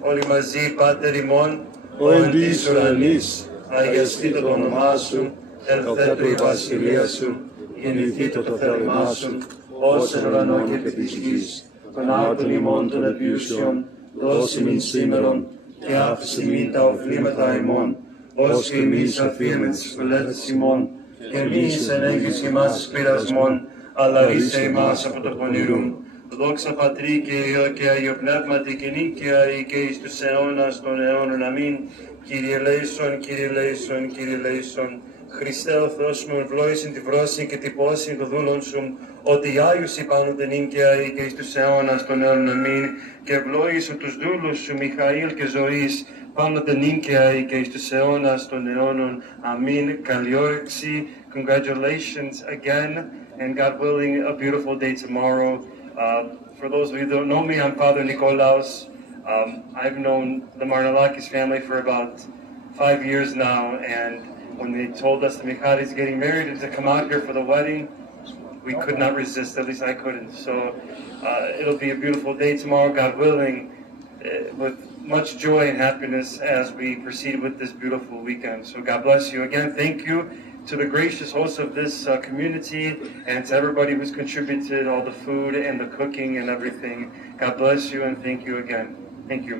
Όλοι μαζί, Πάτερ ημών, ο εν της ουρανής, αγιαστήτω το όνομά Σου, ελθέτω η βασιλεία Σου, γεννηθήτω το θέλημά Σου, ως εν ουρανό και επί της γης. Των άρτων ημών των επιούσιων, δώσει μην σήμερον, και άφησε μην τα οφλήματα ημών, ως και εμείς αφήνουμε τις φυλέτες ημών, και εμείς εν έγγυση ημάς εις πειρασμών, αλλά ρίσε ημάς από το πονηρούν. Δόξα Πατρί και Υιό και Αγίο Πνεύματι και νίκαια και εις τους αιώνας των αιώνων. Αμήν. Κύριε λέησον, Κύριε λέησον, Κύριε λέησον. Χριστέ ο Θεός μου, ευλόγησιν τη βρόσιν και την πόσιν των δούλων Σου, ότι οι Άγιους υπάνονται νίκαια και εις τους αιώνας των αιώνων. Αμήν. Και ευλόγησε τους δούλους Σου, Μιχαήλ και Ζωής, πάντοτε νίκαια και εις τους αιώνας των αιώνων. Αμήν. Καλή όρεξη. Congratulations again, and God willing, a beautiful day tomorrow. For those of you who don't know me, I'm Father Nikolaos. I've known the Marnalakis family for about 5 years now, and when they told us that Mikhali is getting married and to come out here for the wedding, we could not resist, at least I couldn't. So it'll be a beautiful day tomorrow, God willing, with much joy and happiness as we proceed with this beautiful weekend. So God bless you. Again, thank you to the gracious hosts of this community and to everybody who's contributed all the food and the cooking and everything. God bless you and thank you again. Thank you.